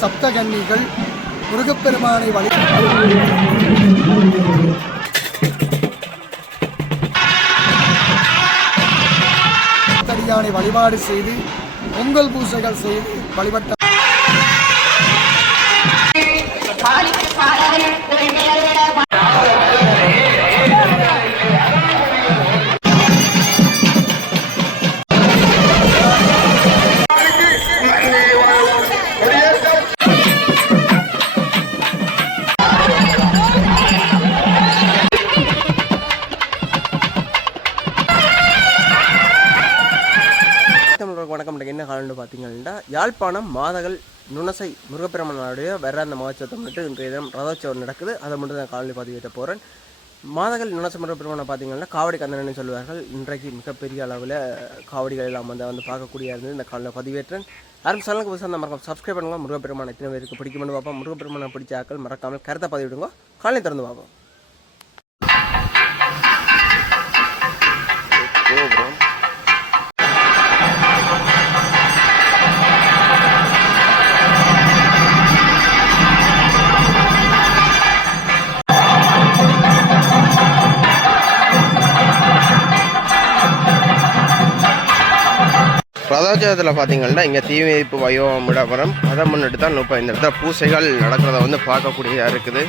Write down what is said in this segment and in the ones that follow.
சப்தகன்னிகள் முருகப்பெருமானை வழிபாடு செய்து பொங்கல் பூசைகள் செய்து வழிபட்ட வணக்கம். என்ன காலம்னு பார்த்தீங்கன்னா, யாழ்ப்பாணம் மாதகள் நுணசை முருகப்பெருமானுடைய அந்த மகோத்சவத்தை முன்னிட்டு இன்றைய தினம் ரதோற்சவம் நடக்குது. அதை மட்டும் நான் காலையில் பதிவிட்ட போகிறேன். மாதகள் நுணசை முருகப்பெருமானை பார்த்தீங்கன்னா காவடி கந்தனன்னு சொல்லுவார்கள். இன்றைக்கு மிகப்பெரிய அளவில் காவடிகள் எல்லாம் வந்து பார்க்கக்கூடிய இருந்தது. இந்த காலையில் பதிவேற்றேன். யாரும் சேனலுக்கு புதுசாக அந்த மறக்காம சப்ஸ்கிரைப் பண்ணுங்க. முருகப்பெருமானை எத்தனை பேருக்கு பிடிக்கும்னு பார்ப்போம். முருகப்பெருமானை பிடிச்ச ஆக்கள் மறக்காமல் கருத்தை பதிவிடுங்க. காலையை திறந்து பார்ப்போம். ரதோற்சவத்தில் பார்த்தீங்கன்னா இங்கே தீமிதிப்பு வைபவம் விடப்பறம் அதை முன்னிட்டு தான் இப்போ இந்த இடத்துல பூசைகள் நடக்கிறத வந்து பார்க்கக்கூடியதாக இருக்குது.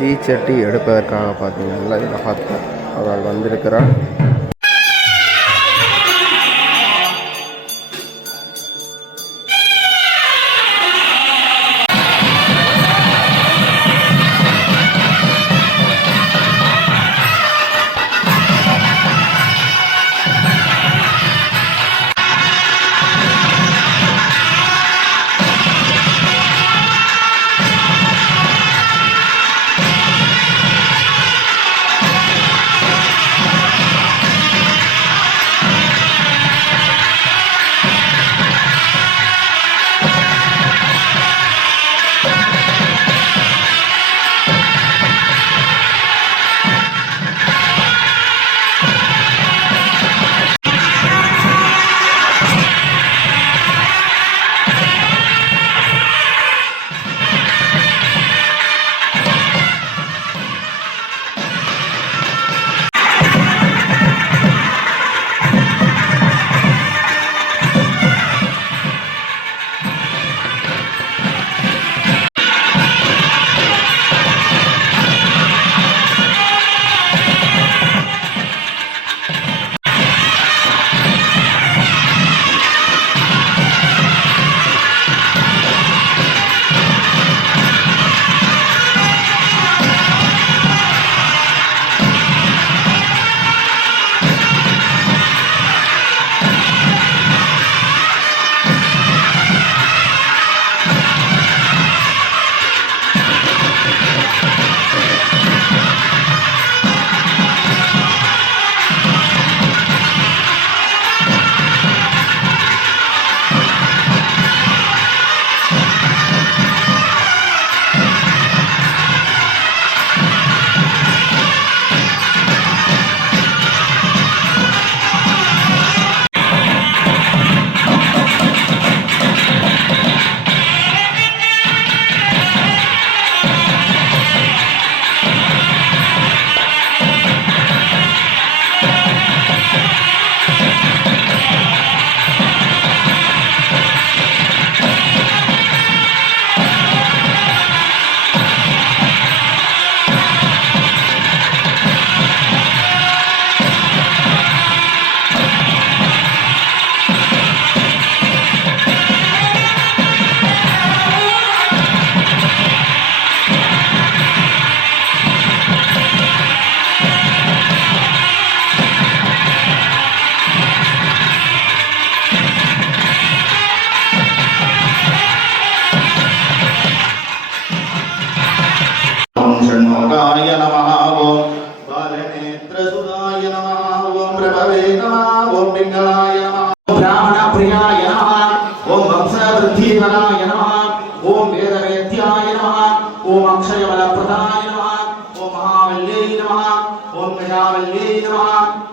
தீச்சட்டி எடுப்பதற்காக பார்த்தீங்கன்னா இதில் பார்த்து அவள் வந்திருக்கிறாள். नमः ओम गजावल्ली नमः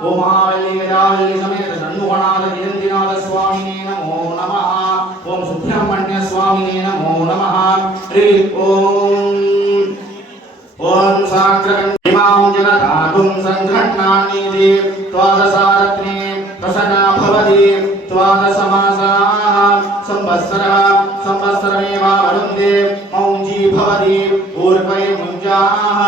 ओम महावल्ली गजावल्ली समेत षण्मुखनाथ जयंतीनाथ स्वामिने नमो नमः ओम सुब्रह्मण्य स्वामिने नमो नमः हरि ओम ओम साग्रकण्डिमां जनताकुं संघट्नान्निधि त्वादशारत्ने प्रसन्ना भवति त्वादशमासाः संवत्सरः संवत्सरमेवावरुन्धे मौञ्जी भवति ऊर्ध्वे मुञ्जाः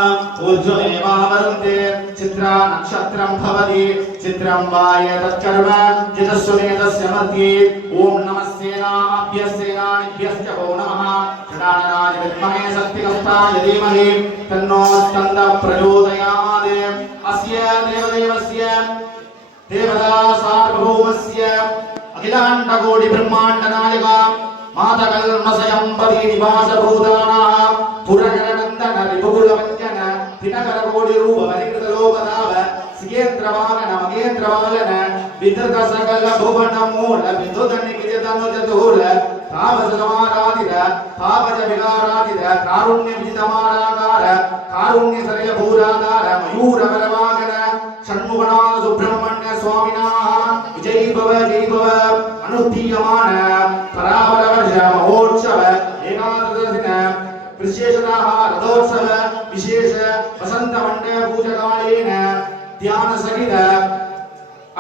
ऊर्ध्वमेवावरुन्धे चित्रा नक्षत्रं भवति चित्रं वाय तत्कर्म जितस्वमेधस्य मध्ये ॐ नमस्तेनाभ्यस्तेनाभ्यश्च वो नमः षडाननाय विद्महे शक्तिकस्ताय धीमहि तन्नो स्कन्दः प्रचोदयात् अस्य देवदेवस्य देवता सार्वभौमस्य अखिलाण्डकोटि ब्रह्माण्ड नायका मातकल्मषयम्पति निवासभूतानाः पुरकरनन्दन रिपुकुलवञ्जन दिनकरकोटि रूप परिकृतलोकदाव सिगेन्द्रवाहन मगेन्द्रवाहन विद्युत सकल भुवन मूल विद्युत निकितनुजतूल तावज समाराधित तावज विकाराधित कारुण्य विजितमाराकार कारुण्य सरय भूराधार मयूर वरवागण षण्मुखनाथ सुब्रह्मण्य स्वामिनाः जय भव अनुष्ठीयमान परावर वर्ष महोत्सव एकादश दिन विशेषतः रथोत्सव विशेष वसंत मंडल पूजकालेन ध्यान सहित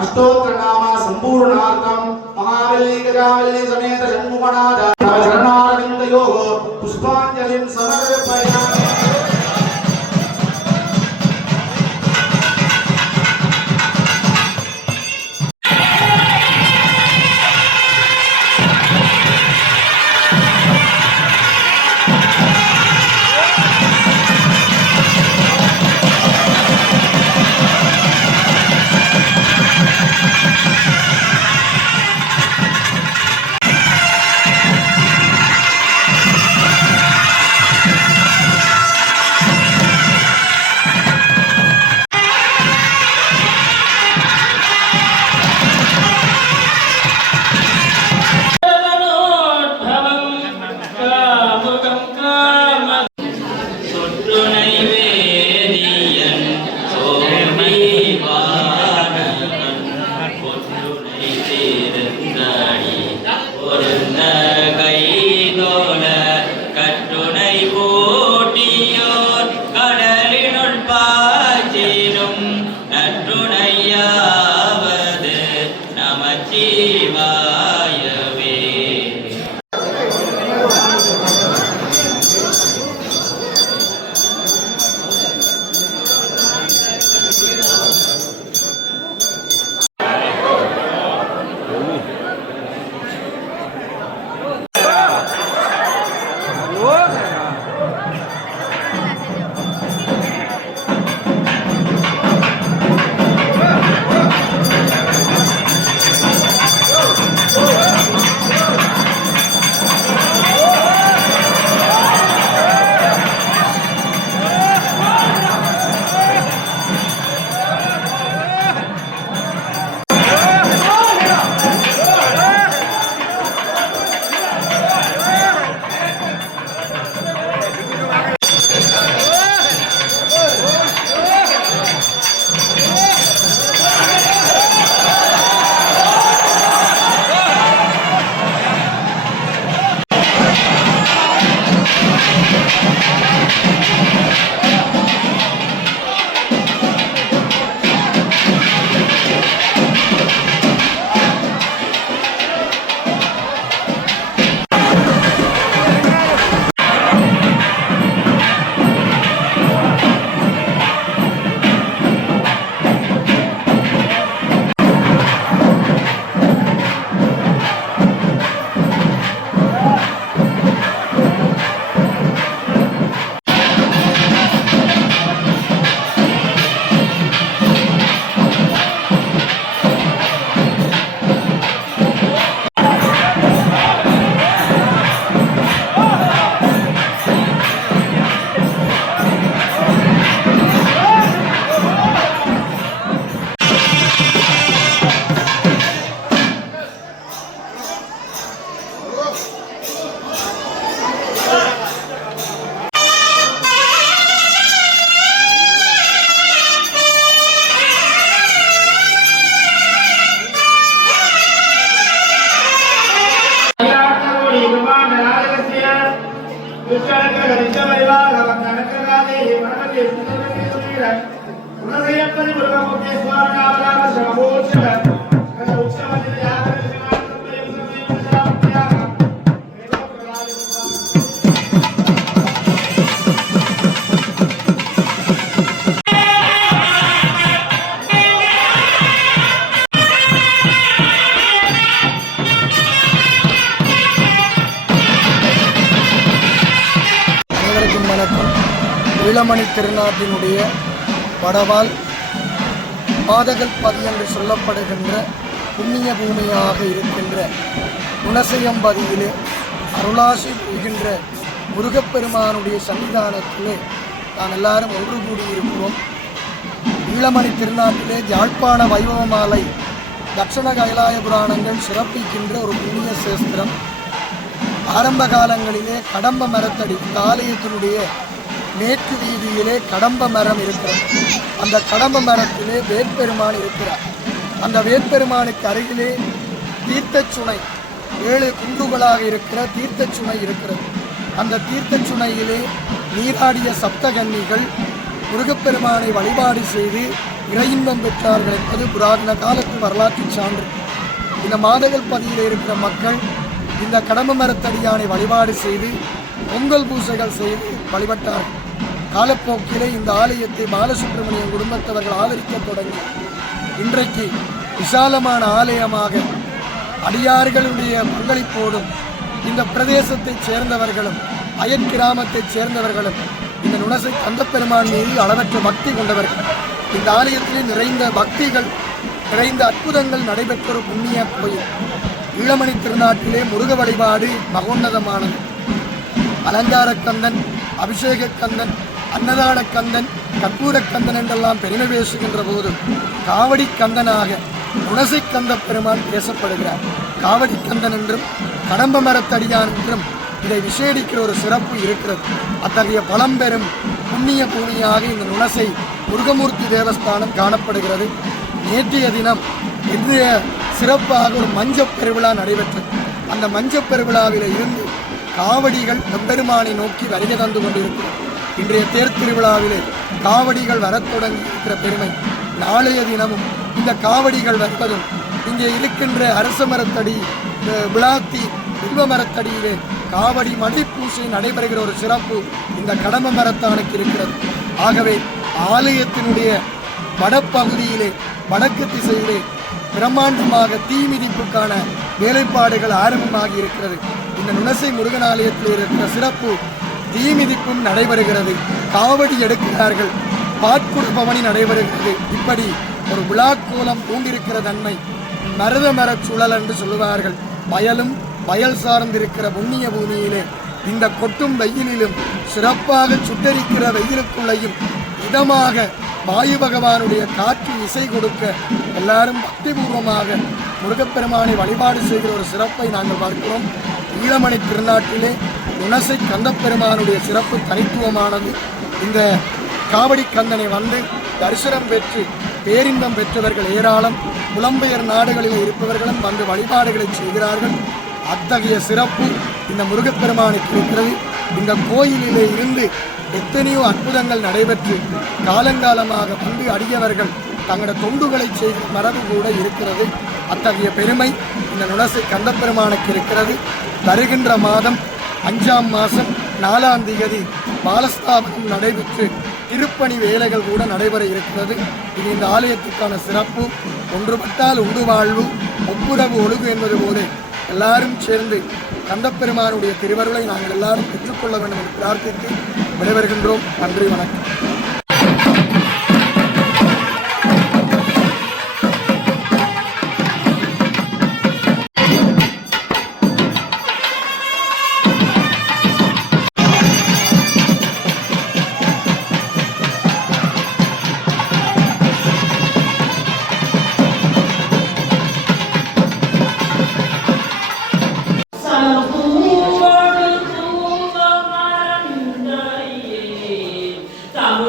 अष्टोत्तर नाम संपूर्णार्थम महावल्ली गजावल्ली समेत षण्मुखनाथ चरणारविन्दयोः पुष्पाञ्जलिं समर्पयामि। அனைவருக்கும் வணக்கம். ஈழமணி திருநாட்டினுடைய வடவால் மாதகள் பதி என்று சொல்லப்படுகின்ற புண்ணிய பூமியாக இருக்கின்ற குணசையம்பதியிலே அருளாசி புரிகின்ற முருகப்பெருமானுடைய சன்னிதானத்திலே நாம் எல்லாரும் ஒன்று கூடியிருக்கிறோம். ஈழமணி திருநாட்டிலே யாழ்ப்பாண வைபவமாலை தட்சண கைலாய புராணங்கள் சிறப்பிக்கின்ற ஒரு புண்ணிய சேஸ்திரம். ஆரம்ப காலங்களிலே கடம்ப மரத்தடி இந்த ஆலயத்தினுடைய மேற்கு வீதியிலே கடம்ப மரம் இருக்கிறது. அந்த கடம்ப மரத்திலே வேற்பெருமான் இருக்கிறார். அந்த வேற்பெருமானுக்கு அருகிலே தீர்த்தச்சுனை 7 குன்றுகளாக இருக்கிற தீர்த்தச்சுனை இருக்கிறது. அந்த தீர்த்தச்சுனையிலே நீராடிய சப்தகன்னிகள் முருகப்பெருமானை வழிபாடு செய்து இறையின்பம் பெற்றார்கள் என்பது புராதன காலத்து வரலாற்று சான்று. இந்த மாதகள் பதியில் இருக்கிற மக்கள் இந்த கடம்ப மரத்தடியானை வழிபாடு செய்து பொங்கல் பூசைகள் செய்து வழிபட்டார்கள். காலப்போக்கிலே இந்த ஆலயத்தை பாலசுப்ரமணியன் குடும்பத்தவர்கள் ஆதரிக்க தொடங்கி இன்றைக்கு விசாலமான ஆலயமாக அடியார்களுடைய பங்களிப்போடும் இந்த பிரதேசத்தைச் சேர்ந்தவர்களும் அயற்கிராமத்தைச் சேர்ந்தவர்களும் இந்த நுணசை கந்தப்பெருமான் மீது அளவற்ற பக்தி கொண்டவர்கள். இந்த ஆலயத்திலே நிறைந்த பக்திகள் நிறைந்த அற்புதங்கள் நடைபெற்ற ஒரு புண்ணிய கோயில். ஈழமணி திருநாட்டிலே முருக வழிபாடு மகோன்னதமானது. அலங்கார கந்தன், அபிஷேக கந்தன், அன்னதான கந்தன், கற்பூர கந்தன் என்றெல்லாம் பெருமை பேசுகின்ற போது காவடி கந்தனாக குணசை கந்த பெருமான் பேசப்படுகிறார். காவடி கந்தன் என்றும் கடம்ப மரத்தடியான் என்றும் இதை விசேடிக்கிற ஒரு சிறப்பு இருக்கிறது. அத்தகைய பழம்பெரும் புண்ணிய பூமியாக இந்த நுணசை முருகமூர்த்தி தேவஸ்தானம் காணப்படுகிறது. நேற்றைய தினம் இன்றைய சிறப்பாக ஒரு மஞ்சப் பெருவிழா நடைபெற்றது. அந்த மஞ்சப் பெருவிழாவில் இருந்து காவடிகள் எம்பெருமானை நோக்கி வருகை தந்து கொண்டிருக்கிறது. இன்றைய தேர் திருவிழாவிலே காவடிகள் வரத் தொடங்கி இருக்கிற பெருமை. நாளைய தினமும் இந்த காவடிகள் வருவதும் இங்கே இருக்கின்ற அரச மரத்தடி விளாத்தி வில்வ மரத்தடியிலே காவடி மடிப்பூசை நடைபெறுகிற ஒரு சிறப்பு இந்த கடம்ப மரத்தானுக்கு இருக்கிறது. ஆகவே ஆலயத்தினுடைய வடப்பகுதியிலே வடக்கு திசையிலே பிரம்மாண்டமாக தீ மிதிப்புக்கான வேலைப்பாடுகள் ஆரம்பமாகி இருக்கிறது. இந்த நுணசை முருகன் ஆலயத்தில் இருக்கிற சிறப்பு தீ மிதிப்பும் நடைபெறுகிறது. காவடி எடுக்கிறார்கள், பாட்குடு பவனி நடைபெறுகிறது. இப்படி ஒரு விழாக்கோலம் பூண்டிருக்கிற தன்மை மருத மரச் சுழல் என்று சொல்லுவார்கள். வயலும் வயல் சார்ந்திருக்கிற புண்ணிய பூமியிலே இந்த கொட்டும் வெயிலிலும் சிறப்பாக சுட்டரிக்கிற வெயிலுக்குள்ளையும் இதமாக வாயு பகவானுடைய காற்று இசை கொடுக்க எல்லாரும் பக்திபூர்வமாக முருகப்பெருமானை வழிபாடு செய்கிற ஒரு சிறப்பை நாங்கள் பார்க்கிறோம். ஈழமணி திருநாட்டிலே நுணசை கந்தப்பெருமானுடைய சிறப்பு தனித்துவமானது. இந்த காவடி கந்தனை வந்து தரிசனம் பெற்று பேரின்பம் பெற்றவர்கள் ஏராளம். புலம்பெயர் நாடுகளில் இருப்பவர்களும் வந்து வழிபாடுகளை செய்கிறார்கள். அத்தகைய சிறப்பு இந்த முருகப்பெருமானுக்கு இருக்கிறது. இந்த கோயிலிலே இருந்து எத்தனையோ அற்புதங்கள் நடைபெற்று காலங்காலமாக வந்து அடியவர்கள் தங்களோட தொண்டுகளை செய்கிற மரபு கூட இருக்கிறது. அத்தகைய பெருமை இந்த நுணசை கந்தப்பெருமானுக்கு இருக்கிறது. வருகின்ற மாதம் 5ஆம் மாதம் 4ஆம் தேதி பாலஸ்தாபனம் நடைபெற்று திருப்பணி வேலைகள் கூட நடைபெற இருக்கிறது. இது இந்த ஆலயத்துக்கான சிறப்பு. ஒன்றுபட்டால் உண்டு வாழ்வு, ஒப்புரவு ஒழுகு என்பது போல எல்லாரும் சேர்ந்து கந்தப்பெருமானுடைய திருவருளை நாங்கள் எல்லாரும் பெற்றுக்கொள்ள வேண்டும் என்று பிரார்த்தித்து விடைபெறுகின்றோம். நன்றி, வணக்கம். Tamu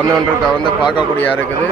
வந்து கொண்டிருக்க வந்து பார்க்கக்கூடிய இருக்குது.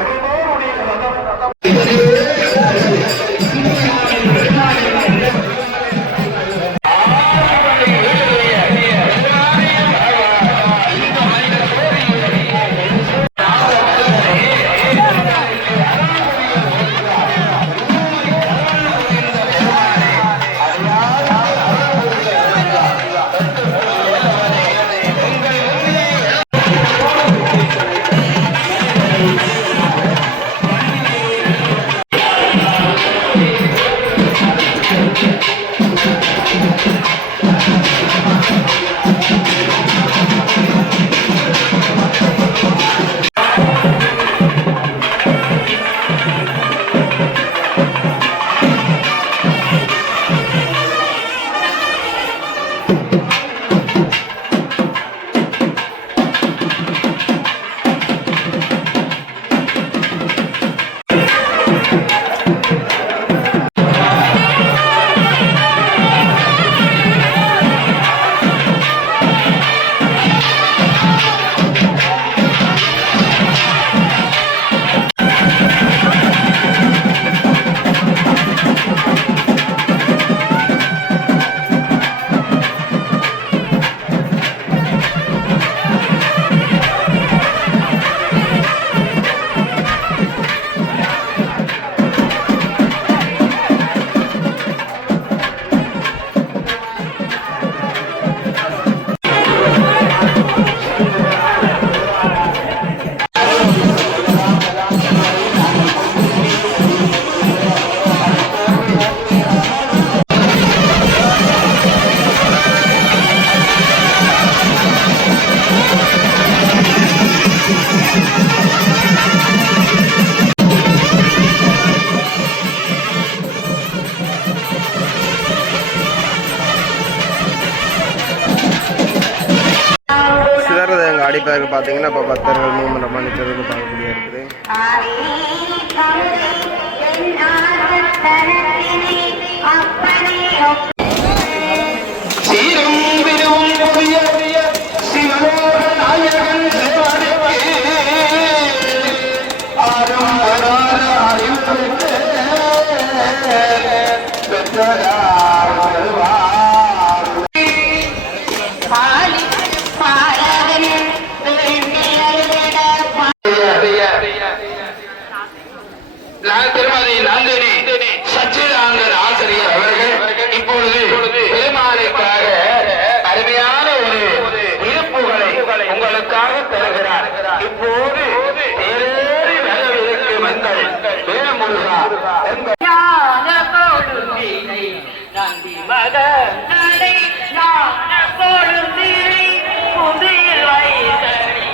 அடிப்பதற்கு பார்த்தீங்கன்னா இப்போ பக்தர்கள் மூமெண்ட் பண்ணிட்டு பார்க்கக்கூடிய இருக்குது. திருமதி நந்தினி சச்சிதானந்தன் ஆசிரியர் அவர்கள் இப்பொழுது பெருமாளுக்காக அருமையான ஒரு இருப்புகளை உங்களுக்காக தருகிறார். இப்போது தேரேறி வரவிருக்கு வந்தல் வேமுருகா நந்தி மகன் நடை ஞான கொழுந்திரை புதியில் வைத்தடி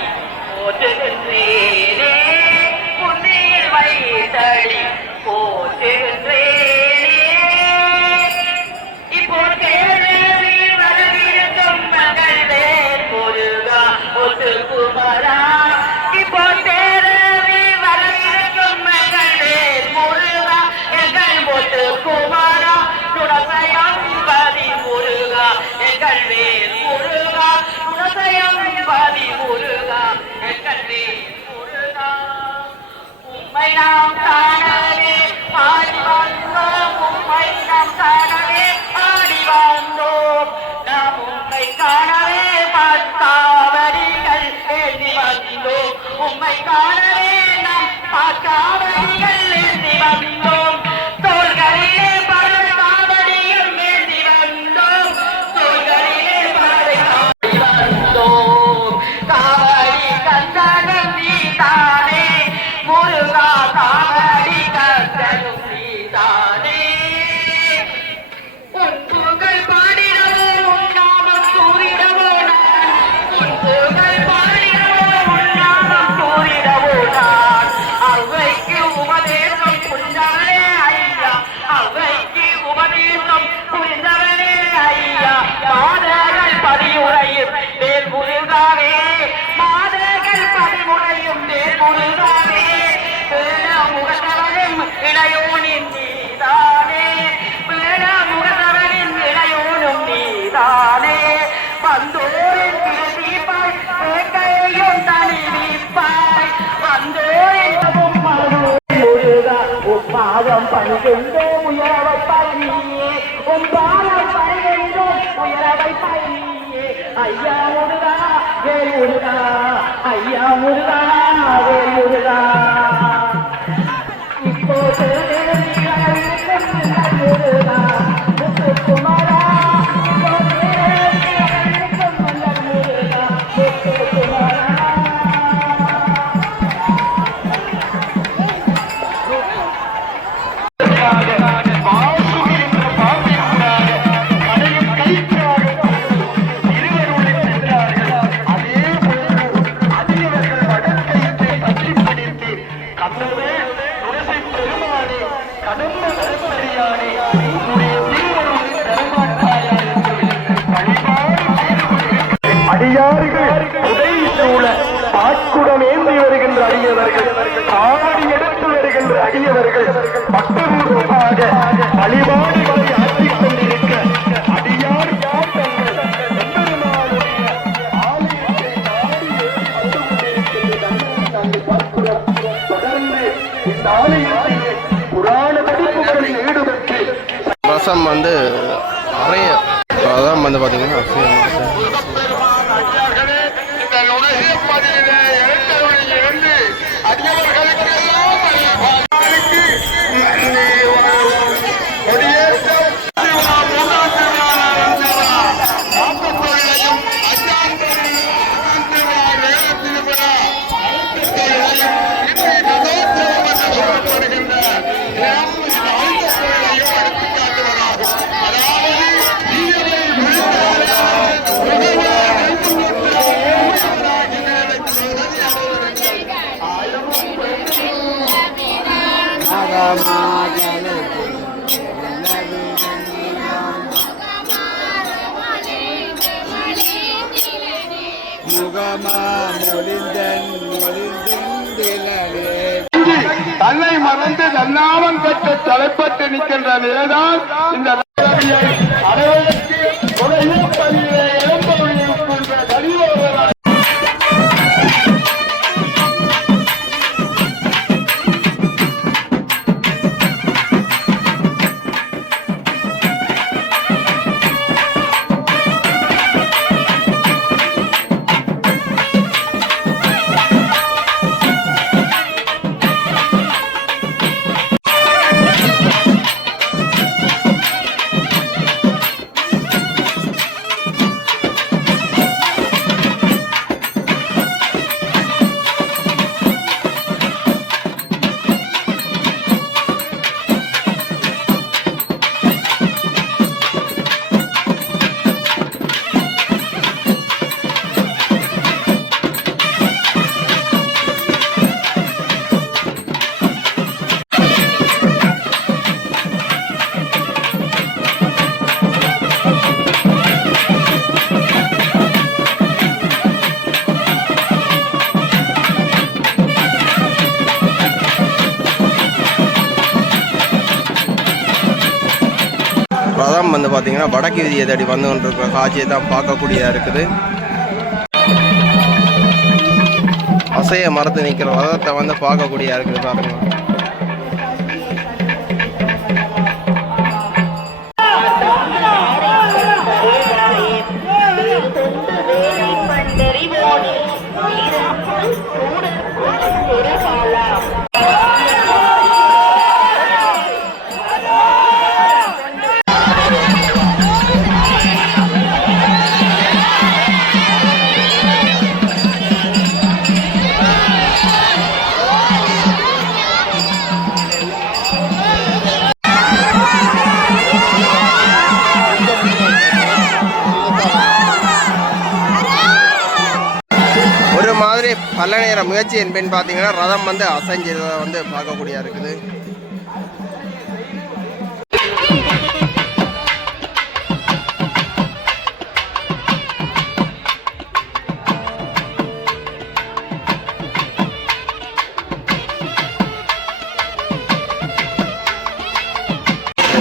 போற்றுகின்றேனே புதியில் வைத்தடி போற்றுகின்றேனே. இப்போ தேர்தலில் வரவிருக்கும் மகள் வேல் முருகா ஒத்துக்குமரா. இப்போ தேர்தலில் வரவிருக்கும் மகள் வேல் முருகா எங்கள் ஒத்துக்குமரா. குணசயம் பதி முருகா எங்கள் வேல் முருகா. குணசயம் பதி முருகா எங்கள் வேல் முருகா. உம்மை நாம் காணவே ஆடி வந்தோம். உம்மை நாம் காணவே ஆடி வந்தோம். நாம் உம்மை காணவே பார்க்காவடிகள் ஏந்தி வந்தோம். உம்மை காணவே நாம் பார்க்காவடிகள் ஏந்தி வந்தோம். தோள்களிலே பரகாவடியும் ஏந்தி வந்தோம். தோள்களிலே பரகாவடி வந்தோம். காவடி கந்தனம் நீ தானே முருகா. காவடி பாதம் பணிகின்றோம் உயரவை பையே உன் பாதம் பணிகின்றோம் உயரவை பையே ஐயா முருகா வேல் முருகா ஐயா முருகா வேல் முருகா இப்போ முருகா குமாரா அடியார்கள் உடை சூழ பாக்குடம் ஏந்தி வருகின்ற அடியவர்கள் காவடி எடுத்து வருகின்ற அடியவர்கள் பக்தரூபமாக வழிபாடுகளை ஆற்றிக் கொண்டிருக்க அடியார் யாத்தங்கள் எம்பெருமானுடைய ஆலயத்தை நாடி வந்து கொண்டிருக்கின்ற நாங்கள் பார்க்கிறோம். தொடர்ந்து இந்த ஆலயத்திலே புராண படிப்புகளில் ஈடுபட்டு ரசம் வந்து நிறைய அதான் வந்து பார்த்தீங்கன்னா தன்னை மறந்து தன்னாமன் கற்று தலைப்பட்டு நிற்கின்ற நிலைதான் இந்த அனைவருக்கு ரதம் வந்து பார்த்தீங்கன்னா வடக்கு வீதியை தேடி வந்து கொண்டிருக்கிற காட்சியை தான் பார்க்கக்கூடியதாக இருக்குது. அசைய மரத்து நிற்கிற ரதத்தை வந்து பார்க்கக்கூடியதாக இருக்குது பாருங்க. பல நேர முயற்சி என்பேன்னு பார்த்தீங்கன்னா ரதம் வந்து அசைஞ்சதை வந்து பார்க்கக்கூடியதாக இருக்குது.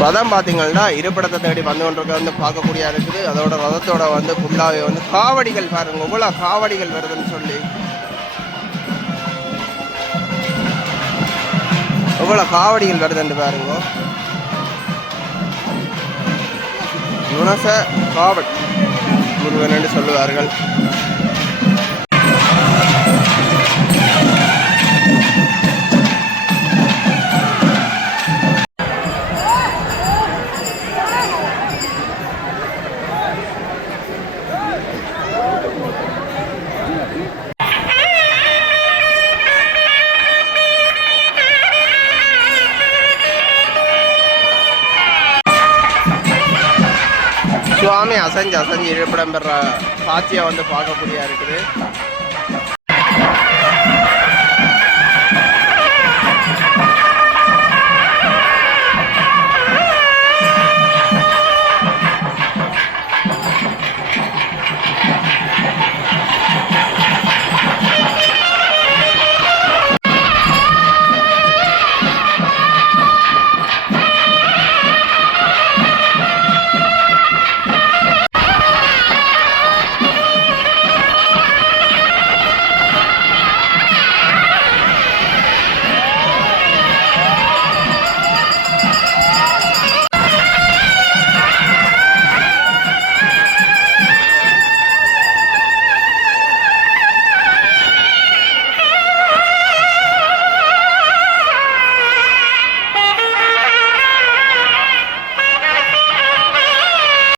ரதம் பார்த்தீங்கன்னா இருப்பிடத்தை தேடி வந்து கொண்டிருக்க வந்து பார்க்கக்கூடியதாக இருக்குது. அதோட ரதத்தோட வந்து ஃபுல்லாகவே வந்து காவடிகள் பாருங்க, இவ்வளோ காவடிகள் வருதுன்னு சொல்லி எவ்வளோ காவடிகள் வருதுன்னு பாருங்க. நுணச காவட் முருகன் என்று சொல்லுவார்கள். சுவாமி அசைஞ்சு இருப்பிடம் பெற காட்சியை வந்து பார்க்கக்கூடியா இருக்குது.